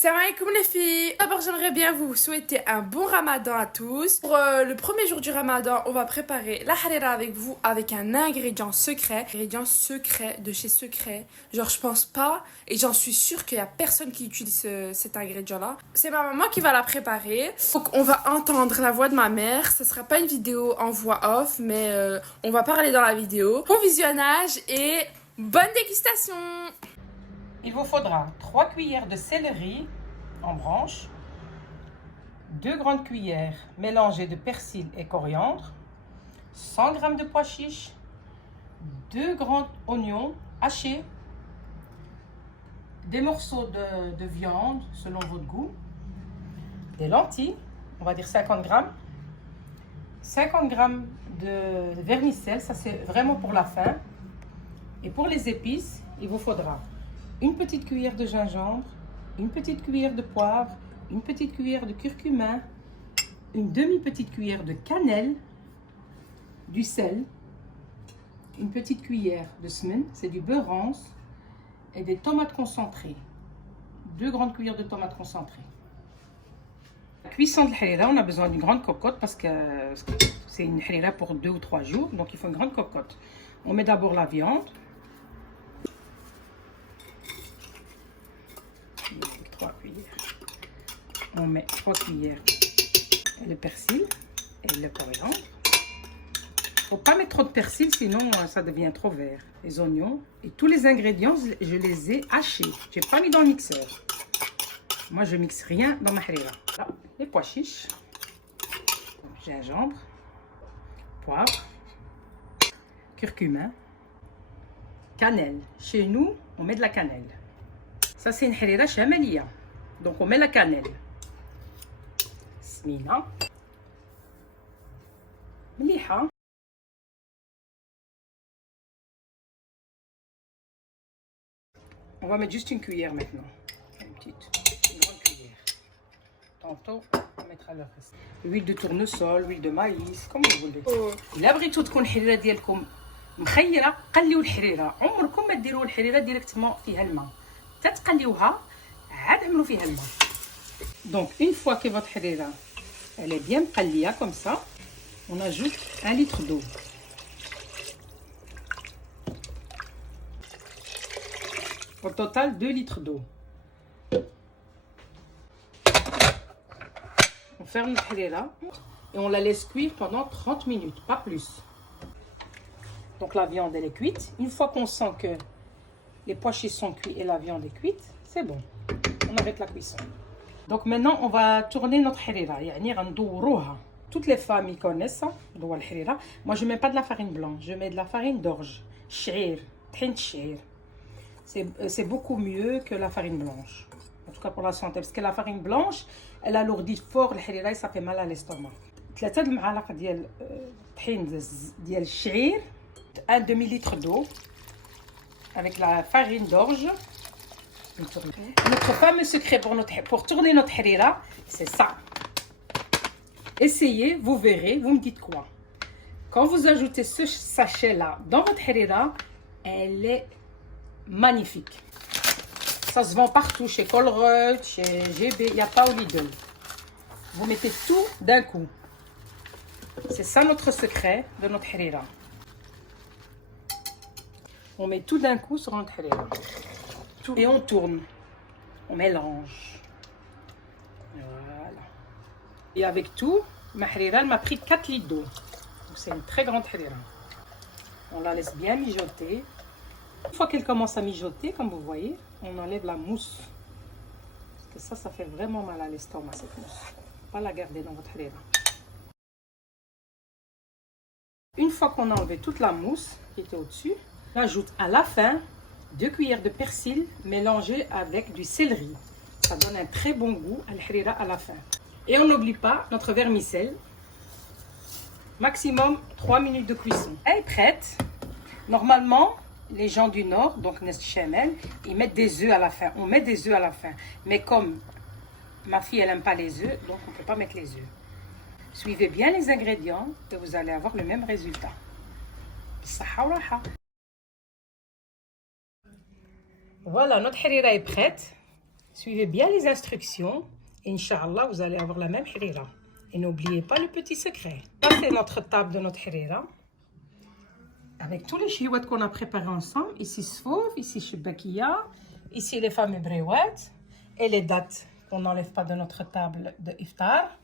Salam alaikum les filles. D'abord j'aimerais bien vous souhaiter un bon ramadan à tous. Pour le premier jour du ramadan, on va préparer la harira avec vous avec un ingrédient secret. Ingrédient secret de chez Secret. Genre je pense pas et j'en suis sûre qu'il y a personne qui utilise cet ingrédient là. C'est ma maman qui va la préparer. Donc on va entendre la voix de ma mère. Ce sera pas une vidéo en voix off mais on va parler dans la vidéo. Bon visionnage et bonne dégustation. Il vous faudra 3 cuillères de céleri en branches, 2 grandes cuillères mélangées de persil et coriandre, 100 g de pois chiches, 2 grands oignons hachés, des morceaux de viande selon votre goût, des lentilles, on va dire 50 g, 50 g de vermicelle, ça c'est vraiment pour la fin. Et pour les épices, il vous faudra une petite cuillère de gingembre, une petite cuillère de poivre, une petite cuillère de curcuma, une demi-petite cuillère de cannelle, du sel, une petite cuillère de semen, c'est du beurre rance, et des tomates concentrées. 2 grandes cuillères de tomates concentrées. La cuisson de l'harira, on a besoin d'une grande cocotte parce que c'est une harira pour 2 ou 3 jours, donc il faut une grande cocotte. On met d'abord la viande. 3 cuillères. On met 3 cuillères le persil et le coriandre. Faut pas mettre trop de persil, sinon ça devient trop vert. Les oignons et tous les ingrédients, je les ai hachés. J'ai pas mis dans le mixeur. Moi, je mixe rien dans ma harira. Les pois chiches, gingembre, poivre, curcuma, cannelle. Chez nous, on met de la cannelle. Ça, c'est une harira chamaliya. Donc, on met la cannelle. Smina. Mliha. On va mettre juste une cuillère maintenant. Une grande cuillère. Tantôt, on mettra le reste. Huile de tournesol, huile de maïs, comme vous voulez. إلا بغيتو تكون الحريرة ديالكم مخيرة قليو الحريرة. عمركم ما ديروا الحريرة ديريكتمون فيها الماء. تتقليوها عاد عملوا فيها الماء. Donc une fois que votre harira elle est bien قلية comme ça, on ajoute 1 litre d'eau. Au total 2 litres d'eau. On ferme la harira et on la laisse cuire pendant 30 minutes, pas plus. Donc la viande elle est cuite. Une fois qu'on sent que les pois chiches sont cuits et la viande est cuite, c'est bon. On arrête la cuisson. Donc maintenant, on va tourner notre harira. يعني غندوروها. Toutes les femmes y connaissent ça, le harira. Moi, je ne mets pas de la farine blanche, je mets de la farine d'orge. Sh'ir, طحينة الشعير. C'est beaucoup mieux que la farine blanche. En tout cas pour la santé. Parce que la farine blanche, elle alourdit fort le harira et ça fait mal à l'estomac. 3 المعالق ديال طحين ديال الشعير. 1 demi-litre d'eau. Avec la farine d'orge. Notre fameux secret pour tourner notre harira, c'est ça. Essayez, vous verrez, vous me dites quoi. Quand vous ajoutez ce sachet-là dans votre harira, elle est magnifique. Ça se vend partout, chez Colruyt, chez GB, il n'y a pas au Lidl. Vous mettez tout d'un coup. C'est ça notre secret de notre harira. On met tout d'un coup sur notre harira. Et on tourne. On mélange. Voilà. Et avec tout, ma harira, elle m'a pris 4 litres d'eau. C'est une très grande harira. On la laisse bien mijoter. Une fois qu'elle commence à mijoter, comme vous voyez, on enlève la mousse. Parce que ça fait vraiment mal à l'estomac, cette mousse. Pas la garder dans votre harira. Une fois qu'on a enlevé toute la mousse qui était au-dessus, on ajoute à la fin 2 cuillères de persil mélangées avec du céleri. Ça donne un très bon goût à l'harira à la fin. Et on n'oublie pas notre vermicelle. Maximum 3 minutes de cuisson. Elle est prête. Normalement, les gens du Nord, donc Nest Chamel, ils mettent des œufs à la fin. On met des œufs à la fin. Mais comme ma fille, elle n'aime pas les œufs, donc on ne peut pas mettre les œufs. Suivez bien les ingrédients et vous allez avoir le même résultat. Saha wa raha. Voilà, notre harira est prête. Suivez bien les instructions. Inch'Allah, vous allez avoir la même harira. Et n'oubliez pas le petit secret. Ça, c'est notre table de notre harira. Avec tous les chiouettes qu'on a préparés ensemble. Ici, sfouf, ici, shibakia. Ici, les fameux bréouettes. Et les dates qu'on n'enlève pas de notre table de iftar.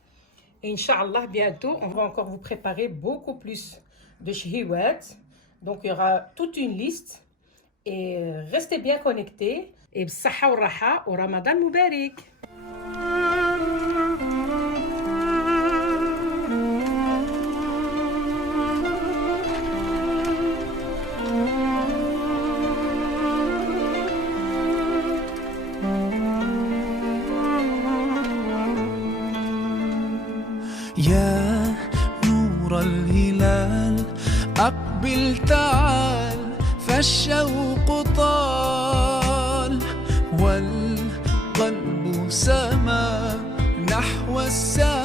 Et Inch'Allah, bientôt, on va encore vous préparer beaucoup plus de chiouettes. Donc, il y aura toute une liste. Et restez bien connectés. Et b'saha wa raha au Ramadan Moubarak. يا نور الهلال أقبل تعال فالشوق طال والقلب سما نحو السماء